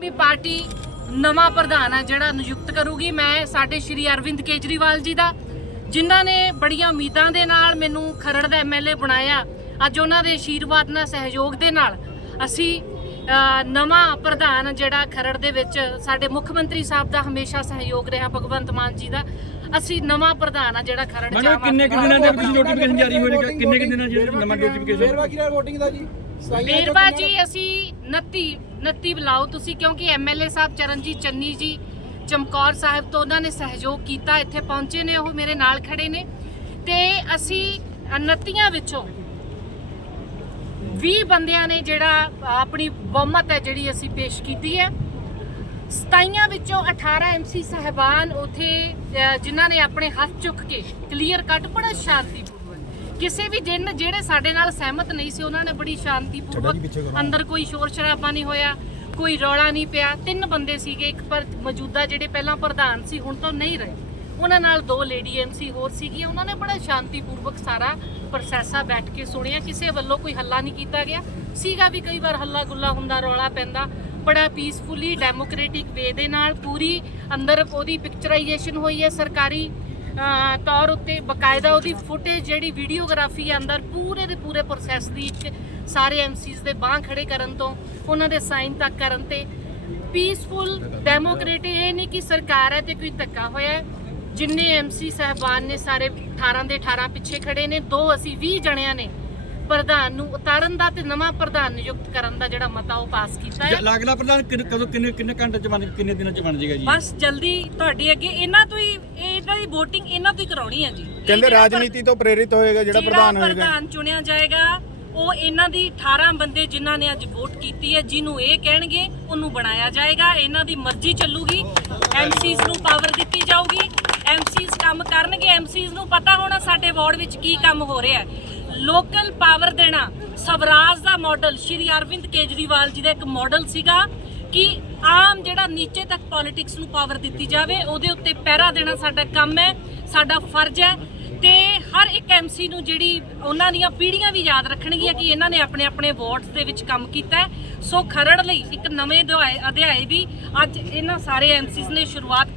ਵੀ party ਨਵਾਂ ਪ੍ਰਧਾਨ ਆ ਜਿਹੜਾ ਨਿਯੁਕਤ ਕਰੂਗੀ। ਮੈਂ ਸਾਡੇ ਸ਼੍ਰੀ ਅਰਵਿੰਦ ਕੇਜਰੀਵਾਲ ਜੀ ਦਾ ਜਿਨ੍ਹਾਂ ਨੇ ਬੜੀਆਂ ਉਮੀਦਾਂ ਦੇ ਨਾਲ ਮੈਨੂੰ ਖਰੜ ਦਾ ਐਮਐਲਏ ਬਣਾਇਆ ਅੱਜ ਉਹਨਾਂ ਦੇ ਆਸ਼ੀਰਵਾਦ ਨਾਲ ਸਹਿਯੋਗ ਦੇ ਨਾਲ ਅਸੀਂ ਨਵਾਂ ਪ੍ਰਧਾਨ ਜਿਹੜਾ ਖਰੜ ਦੇ ਵਿੱਚ ਸਾਡੇ ਮੁੱਖ ਮੰਤਰੀ ਸਾਹਿਬ ਦਾ ਹਮੇਸ਼ਾ ਸਹਿਯੋਗ ਰਿਹਾ ਭਗਵੰਤ ਮਾਨ ਜੀ ਦਾ ਅਸੀਂ ਨਵਾਂ ਪ੍ਰਧਾਨ ਆ ਜਿਹੜਾ ਖਰੜ ਮੈਨੂੰ ਜਾਵਾਂ। ਕਿੰਨੇ ਕੁ ਦਿਨਾਂ ਦੇ ਵਿੱਚ ਨੋਟੀਫਿਕੇਸ਼ਨ ਜਾਰੀ ਹੋਏਗਾ? ਕਿੰਨੇ ਕੁ ਦਿਨਾਂ ਜਿਹੜਾ ਨਵਾਂ ਨੋਟੀਫਿਕੇਸ਼ਨ ਵੇਰਵਾ ਕੀ ਵੋਟਿੰਗ ਦਾ ਜੀ। ਚੌਕੀਆਂ- ਜੀ ਅਸੀਂ 29 29 ਬੁਲਾਓ ਤੁਸੀਂ ਕਿਉਂਕਿ ਐਮਐਲਏ ਸਾਹਿਬ ਚਰਨਜੀਤ ਚੰਨੀ ਜੀ ਚਮਕੌਰ ਸਾਹਿਬ ਤੋਂ ਉਹਨਾਂ ਨੇ ਸਹਿਯੋਗ ਕੀਤਾ ਇੱਥੇ ਪਹੁੰਚੇ ਨੇ ਉਹ ਮੇਰੇ ਨਾਲ ਖੜੇ ਨੇ। ਤੇ ਅਸੀਂ 29 ਵਿੱਚੋਂ 20 ਬੰਦਿਆਂ ਨੇ ਜਿਹੜਾ ਆਪਣੀ ਬਹੁਮਤ ਹੈ ਜਿਹੜੀ ਅਸੀਂ ਪੇਸ਼ ਕੀਤੀ ਹੈ। 27 ਵਿੱਚੋਂ 18 ਐਮਸੀ ਸਹਿਬਾਨ ਉਥੇ ਜਿਨ੍ਹਾਂ ਨੇ ਆਪਣੇ ਹੱਥ ਚੁੱਕ ਕੇ ਕਲੀਅਰ ਕੱਟ ਬੜਾ ਸ਼ਾਂਤੀਪੂਰਵਕ ਕਿਸੇ ਵੀ ਜਿਨ ਜਿਹੜੇ ਸਾਡੇ ਨਾਲ ਸਹਿਮਤ ਨਹੀਂ ਸੀ ਉਹਨਾਂ ਨੇ ਬੜੀ ਸ਼ਾਂਤੀਪੂਰਵਕ ਅੰਦਰ ਕੋਈ ਸ਼ੋਰ ਸ਼ਰਾਬਾ ਨਹੀਂ ਹੋਇਆ ਕੋਈ ਰੌਲਾ ਨਹੀਂ ਪਿਆ। ਤਿੰਨ ਬੰਦੇ ਸੀਗੇ ਇੱਕ ਪਰ ਮੌਜੂਦਾ ਜਿਹੜੇ ਪਹਿਲਾਂ ਪ੍ਰਧਾਨ ਸੀ ਹੁਣ ਤੋਂ ਨਹੀਂ ਰਹੇ। ਉਹਨਾਂ ਨਾਲ ਦੋ ਲੇਡੀ ਐਮਸੀ ਹੋਰ ਸੀਗੀ ਉਹਨਾਂ ਨੇ ਬੜਾ ਸ਼ਾਂਤੀਪੂਰਵਕ ਸਾਰਾ ਪ੍ਰੋਸੈਸ ਬੈਠ ਕੇ ਸੁਣਿਆ। ਕਿਸੇ ਵੱਲੋਂ ਕੋਈ ਹੱਲਾ ਨਹੀਂ ਕੀਤਾ ਗਿਆ। ਸੀਗਾ ਵੀ ਕਈ ਵਾਰ ਹੱਲਾ ਗੁੱਲਾ ਹੁੰਦਾ ਰੌਲਾ ਪੈਂਦਾ। ਬੜਾ ਪੀਸਫੁਲੀ ਡੈਮੋਕ੍ਰੈਟਿਕ ਵੇ ਦੇ ਨਾਲ ਪੂਰੀ ਅੰਦਰ ਉਹਦੀ ਪਿਕਚਰਾਈਜੇਸ਼ਨ ਹੋਈ ਹੈ ਸਰਕਾਰੀ। ਤੌਰ ਉੱਤੇ ਬਕਾਇਦਾ ਉਹਦੀ ਫੁਟੇਜ ਜਿਹੜੀ ਵੀਡੀਓਗ੍ਰਾਫੀ ਅੰਦਰ ਪੂਰੇ ਦੇ ਪੂਰੇ ਪ੍ਰੋਸੈਸ ਦੀ ਇੱਕ ਸਾਰੇ ਐਮਸੀਜ਼ ਦੇ ਬਾਹ ਖੜੇ ਕਰਨ ਤੋਂ ਉਹਨਾਂ ਦੇ ਸਾਈਨ ਤੱਕ ਕਰਨ ਤੇ ਪੀਸਫੁਲ ਡੈਮੋਕ੍ਰੇਟਿਕ ਇਹ ਨਹੀਂ ਕਿ ਸਰਕਾਰ ਹੈ ਤੇ ਕੋਈ ਧੱਕਾ ਹੋਇਆ ਹੈ। ਜਿੰਨੇ ਐਮਸੀ ਸਹਿਬਾਨ ਨੇ ਸਾਰੇ 18 ਦੇ 18 ਪਿੱਛੇ ਖੜੇ ਨੇ ਦੋ ਅਸੀਂ 20 ਜਣਿਆਂ ਨੇ ਪ੍ਰਧਾਨ ਨੂੰ ਉਤਾਰਨ ਦਾ ਤੇ ਨਵਾਂ ਪ੍ਰਧਾਨ ਨਿਯੁਕਤ ਕਰਨ ਦਾ ਜਿਹੜਾ ਮਤਾ ਉਹ ਪਾਸ ਕੀਤਾ ਹੈ ਲਾਗਲਾ ਪ੍ਰਧਾਨ ਕਦੋਂ ਕਿੰਨੇ ਕਿੰਨੇ ਘੰਟੇ ਚ ਬਣ ਕਿੰਨੇ ਦਿਨਾਂ ਚ ਬਣ ਜਾਏਗਾ ਜੀ ਬਸ ਜਲਦੀ ਤੁਹਾਡੇ ਅੱਗੇ ਇਹਨਾਂ ਤੋਂ ਹੀ ਇਹਨਾਂ ਦੀ VOTING ਇਹਨਾਂ ਤੋਂ ਹੀ ਕਰਾਉਣੀ ਹੈ ਜੀ। ਇਹ ਕਹਿੰਦੇ ਜਿਹੜਾ ਰਾਜਨੀਤੀ ਤੋਂ ਪ੍ਰੇਰਿਤ ਹੋਏਗਾ ਜਿਹੜਾ ਪ੍ਰਧਾਨ ਹੋਏਗਾ। ਪ੍ਰਧਾਨ ਚੁਣਿਆ ਜਾਏਗਾ ਉਹ ਇਹਨਾਂ ਦੀ 18 ਬੰਦੇ ਜਿਨ੍ਹਾਂ ਨੇ ਅੱਜ ਵੋਟ ਕੀਤੀ ਹੈ ਜਿਹਨੂੰ ਇਹ ਕਹਿਣਗੇ ਉਹਨੂੰ ਬਣਾਇਆ ਜਾਏਗਾ। ਇਹਨਾਂ ਦੀ ਮਰਜ਼ੀ ਚੱਲੂਗੀ। ਐਮਸੀਜ਼ ਨੂੰ ਪਾਵਰ ਦਿੱਤੀ ਜਾਊਗੀ। ਐਮਸੀਜ਼ ਕੰਮ ਕਰਨਗੇ। ਐਮਸੀਜ਼ ਨੂੰ ਪਤਾ ਹੋਣਾ ਸਾਡੇ ਵਾਰਡ ਵਿੱਚ ਕੀ ਕੰਮ ਹੋ ਰਿਹਾ ਹੈ। ਲੋਕਲ ਪਾਵਰ ਦੇਣਾ ਸਵਰਾਜ ਦਾ ਮਾਡਲ ਸ਼੍ਰੀ ਅਰਵਿੰਦ ਕੇਜਰੀਵਾਲ ਜੀ ਦਾ ਇੱਕ ਮਾਡਲ ਸੀਗਾ। ਕਿ ਆਮ ਜਿਹੜਾ ਨੀਚੇ ਤੱਕ ਪੋਲਿਟਿਕਸ ਨੂੰ ਪਾਵਰ ਦਿੱਤੀ ਜਾਵੇ, ਉਹਦੇ ਉੱਤੇ ਪਹਿਰਾ ਦੇਣਾ ਸਾਡਾ ਕੰਮ ਹੈ, ਸਾਡਾ ਫਰਜ਼ ਹੈ ਤੇ ਹਰ ਇੱਕ ਐਮਸੀ ਨੂੰ ਜਿਹੜੀ ਉਹਨਾਂ ਦੀਆਂ ਪੀੜ੍ਹੀਆਂ ਵੀ ਯਾਦ ਰੱਖਣਗੀਆਂ ਕਿ ਇਹਨਾਂ ਨੇ ਆਪਣੇ ਆਪਣੇ ਵਾਰਡਸ ਦੇ ਵਿੱਚ ਕੰਮ ਕੀਤਾ ਸੋ ਖਰੜ ਲਈ ਇੱਕ ਨਵੇਂ ਅਧਿਆਏ ਅਧਿਆਏ ਦੀ ਅੱਜ ਇਹਨਾਂ ਸਾਰੇ ਐਮਸੀਜ਼ ਨੇ ਸ਼ੁਰੂਆਤ ਕੀਤੀ।